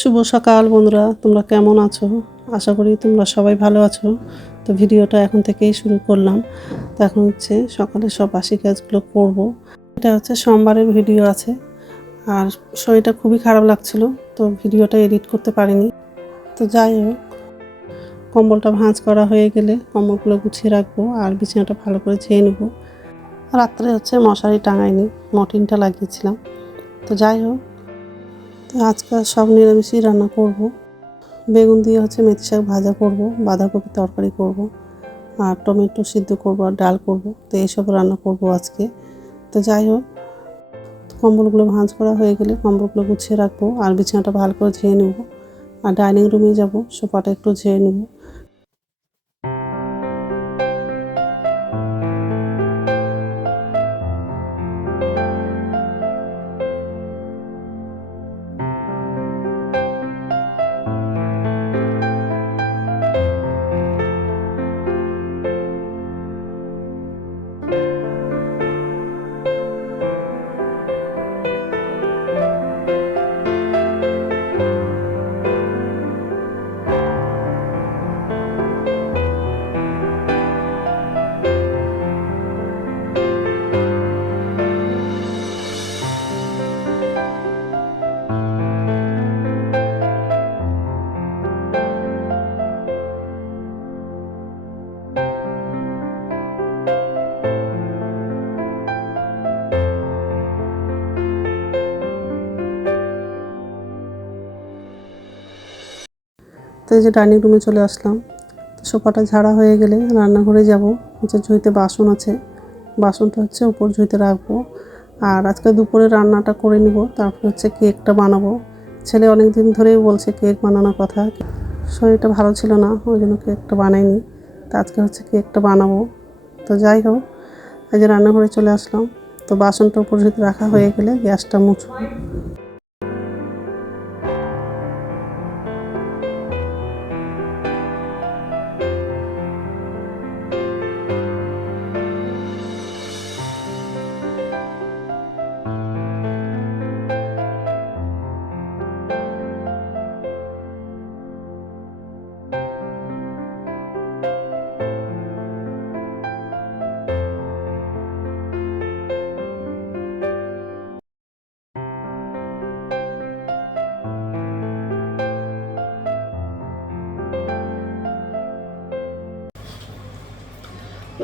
শুভ সকাল বন্ধুরা, তোমরা কেমন আছো? আশা করি তোমরা সবাই ভালো আছো। তো ভিডিওটা এখন থেকেই শুরু করলাম। তো এখন হচ্ছে সকালে সব বাসি কাজগুলো করব। এটা হচ্ছে সোমবারের ভিডিও আছে, আর শরীরটা খুবই খারাপ লাগছিল, তো ভিডিওটা এডিট করতে পারিনি। তো যাই হোক, কম্বলটা ভাঁজ করা হয়ে গেলে কম্বলগুলো গুছিয়ে রাখবো আর বিছানাটা ভালো করে ঝেয়ে নেবো। রাত্রে হচ্ছে মশারি টাঙাইনি, মর্টিনটা লাগিয়েছিলাম। তো যাই হোক, তো আজকাল সব নিরামিষই রান্না করব। বেগুন দিয়ে হচ্ছে মেথি শাক ভাজা করব, বাঁধাকপি তরকারি করব, আর টমেটো সিদ্ধ করব, আর ডাল করব। তো এইসব রান্না করব আজকে। তো যাই হোক, কম্বলগুলো ভাঁজ করা হয়ে গেলে কম্বলগুলো গুছিয়ে রাখবো আর বিছানাটা ভালো করে ঝেয়ে নেব। আর ডাইনিং রুমে যাব, সোফাটা একটু ঝেয়ে নেব। তো এই যে ডাইনিং রুমে চলে আসলাম। তো সোফাটা ঝাড়া হয়ে গেলে রান্নাঘরে যাব। হচ্ছে ঝুঁইতে বাসন আছে, বাসনটা হচ্ছে উপর ঝুঁইতে রাখবো। আর আজকে দুপুরে রান্নাটা করে নিব, তারপর হচ্ছে কেকটা বানাবো। ছেলে অনেক দিন ধরেই বলছে কেক বানানোর কথা, শরীরটা ভালো ছিল না, ওই জন্য কেকটা বানাইনি। তো আজকে হচ্ছে কেকটা বানাবো। তো যাই হোক, এই যে রান্নাঘরে চলে আসলাম। তো বাসনটা উপর ঝুঁইতে রাখা হয়ে গেলে গ্যাসটা মুছবো।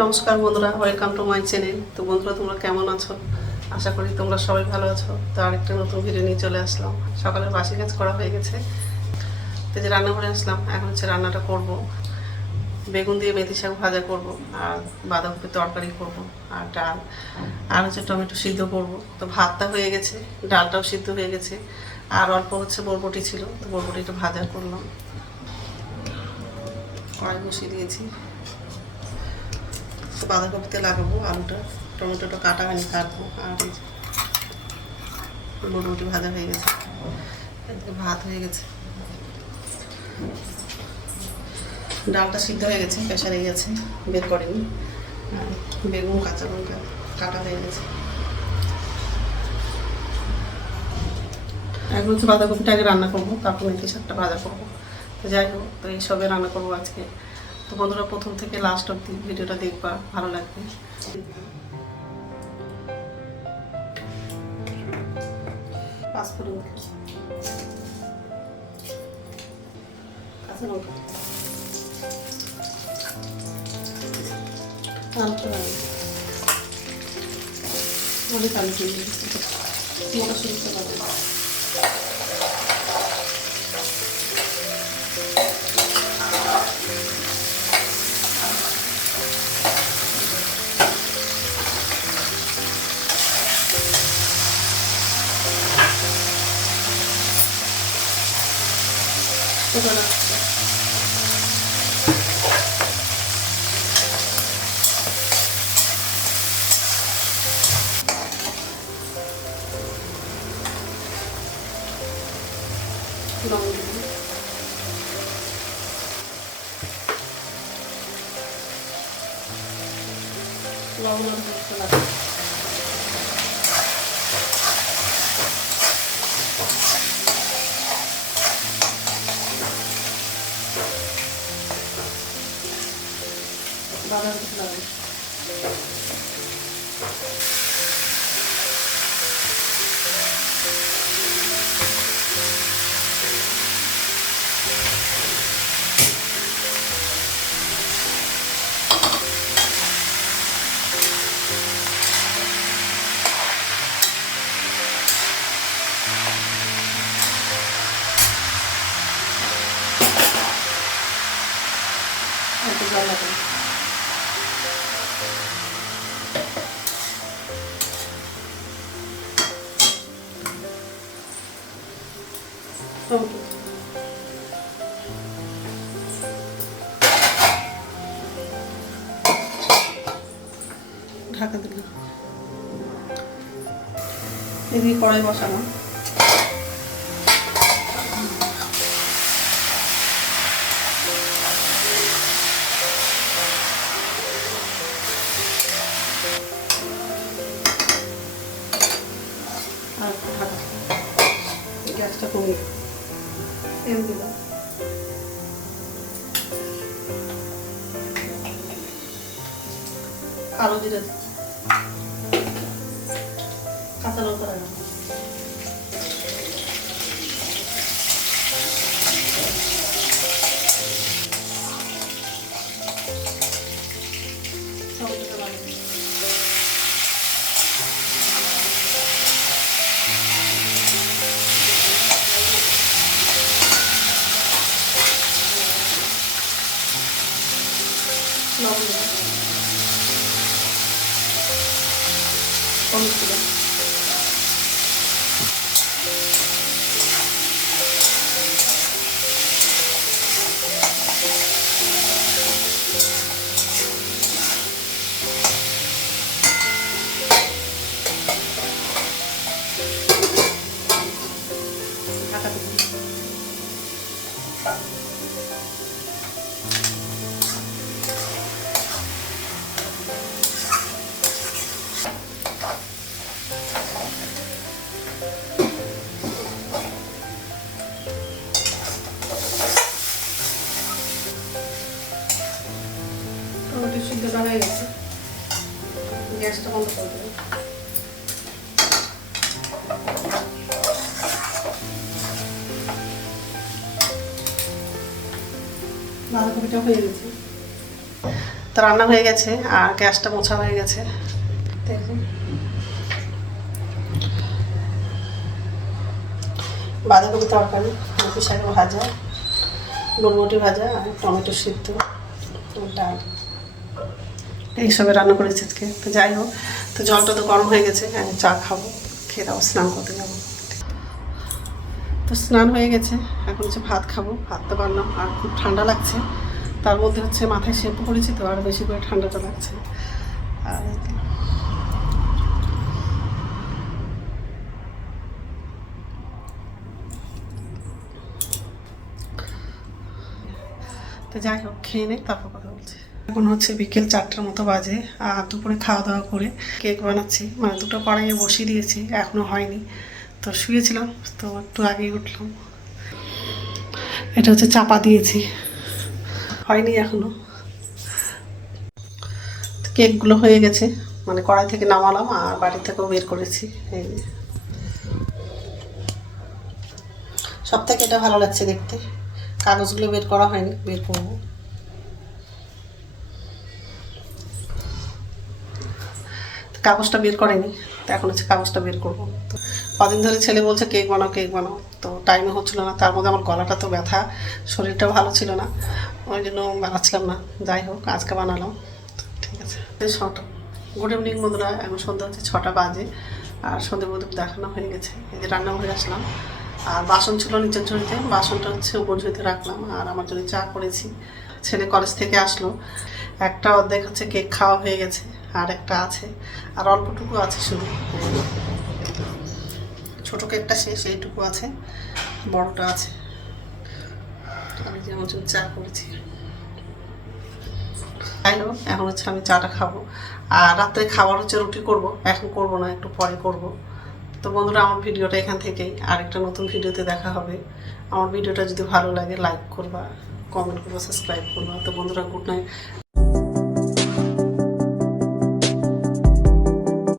নমস্কার বন্ধুরা, ওয়েলকাম টু মাই চ্যানেল। তো বন্ধুরা, তোমরা কেমন আছো? আশা করি তোমরা সবাই ভালো আছো। তো আরেকটা নতুন ভিডিও নিয়ে চলে আসলাম। সকালের বাসি কাজ করা হয়ে গেছে। তো যে রান্নাঘরে আসলাম, এখন হচ্ছে রান্নাটা করব। বেগুন দিয়ে মেথি শাক ভাজা করব, আর বাঁধাকপি তরকারি করব, আর ডাল, আর হচ্ছে টমেটো সিদ্ধ করব। তো ভাতটা হয়ে গেছে, ডালটাও সিদ্ধ হয়ে গেছে, আর অল্প হচ্ছে বরবটি ছিল, তো বরবটিটা ভাজা করলাম। কড়াই বসিয়ে দিয়েছি। বাঁধাকপিতে লাগাবো আলুটা, টমেটোটা কাটা হয়নি, কাটবো। আর বরবটি ভাজা হয়ে গেছে, ভাত হয়ে গেছে, ডালটা সিদ্ধ হয়ে গেছে, প্রেসারে গেছে, বের করেনি। বেগুন কাঁচা লঙ্কা কাটা হয়ে গেছে। এখন হচ্ছে বাঁধাকপিটা আগে রান্না করবো, তারপর মেথি শাকটা ভাজা করবো। তো যাই হোক, তো এইসবে রান্না করবো আজকে। তো বন্ধুরা, প্রথম থেকে লাস্ট অব্দি ভিডিওটা দেখবা, ভালো লাগবে। পাঁচফোড়ন, কাঁচা লঙ্কা, অনেক আলু দিয়ে দিয়েছি, মোটা সরিষা বাটা। লবণ দিতে লাগে। বাঁধাকপি লাগাই। একটু জল লাগাই। টমেটো ঢাকা দিলাম। এদিকে কড়াই বসানো। আর ঢাকা গ্যাসটা কমিয়ে তেল দিলাম। কালো জিরা, কাঁচা লঙ্কা রাখলাম। টমেটোটা বানিয়ে লবণ দিলাম, হলুদ দিলাম, ঢাকা দিলাম। টমেটো সিদ্ধটা হয়ে গেছে, গ্যাসটা বন্ধ করে দেবো। বাঁধাকপিটা হয়ে গেছে, তো রান্না হয়ে গেছে আর গ্যাসটা মোছা হয়ে গেছে। দেখুন বাঁধাকপি তরকারি, কপি শাক ভাজা, বরবটি ভাজা আর টমেটো সিদ্ধ, ডাল, এইসবে রান্না করেছি আজকে। তো যাই হোক, তো জলটা তো গরম হয়ে গেছে, আমি চা খাবো, খেয়ে দাও, স্নান করতে যাবো। তো স্নান হয়ে গেছে, এখন হচ্ছে ভাত খাবো। ভাতটা বানলাম আর খুব ঠান্ডা লাগছে, তার মধ্যে হচ্ছে মাথায় শ্যাম্পু করেছি তো আরও বেশি করে ঠান্ডাটা লাগছে। আর তো যাই হোক, খেয়ে নেই, তারপর কথা বলছি। এখন হচ্ছে বিকেল 4টার মতো বাজে আর দুপুরে খাওয়া দাওয়া করে কেক বানাচ্ছি, মানে দুটো কড়াইয়ে বসিয়ে দিয়েছি, এখনও হয়নি। তো শুয়েছিলাম, তো একটু আগেই উঠলাম। এটা হচ্ছে চাপা দিয়েছি, হয়নি এখনো। কেকগুলো হয়ে গেছে, মানে কড়াই থেকে নামালাম আর বাড়ি থেকেও বের করেছি। এই সব থেকে এটা ভালো লাগছে দেখতে। কাগজগুলো বের করা হয়নি, বের করবো। কাগজটা বের করেনি, তো এখন হচ্ছে কাগজটা বের করবো। তো কদিন ধরে ছেলে বলছে কেক বানাও কেক বানাও, তো টাইমে হচ্ছিলো না। তার মধ্যে আমার গলাটা তো ব্যথা, শরীরটা ভালো ছিল না, ওই জন্য বানাচ্ছিলাম না। যাই হোক, আজকে বানালাম। ঠিক আছে, গুড ইভিনিং বন্ধুরা। এখন সন্ধ্যা হচ্ছে 6টা বাজে আর সন্ধ্যে প্রদীপ দেখানো হয়ে গেছে। এই যে রান্নাঘরে আসলাম আর বাসন ছিল নিচের ঝুড়িতে, বাসনটা হচ্ছে উপর ঝুড়িতে রাখলাম। আর আমার জন্য চা করেছি। ছেলে কলেজ থেকে আসলো, একটা অর্ধেক হচ্ছে কেক খাওয়া হয়ে গেছে, আর একটা আছে, আর অল্পটুকু আছে শুধু। ছোটো কেকটা শেষ, এইটুকু আছে, বড়টা আছে। আমি যেমন চা করেছি। যাই হোক, এখন হচ্ছে আমি চাটা খাবো আর রাত্রে খাবার হচ্ছে রুটি করব। এখন করব না, একটু পরে করব। তো বন্ধুরা, আমার ভিডিওটা এখান থেকেই, আর একটা নতুন ভিডিওতে দেখা হবে। আমার ভিডিওটা যদি ভালো লাগে লাইক করবা, কমেন্ট করবা, সাবস্ক্রাইব করবা। তো বন্ধুরা, গুড নাইট।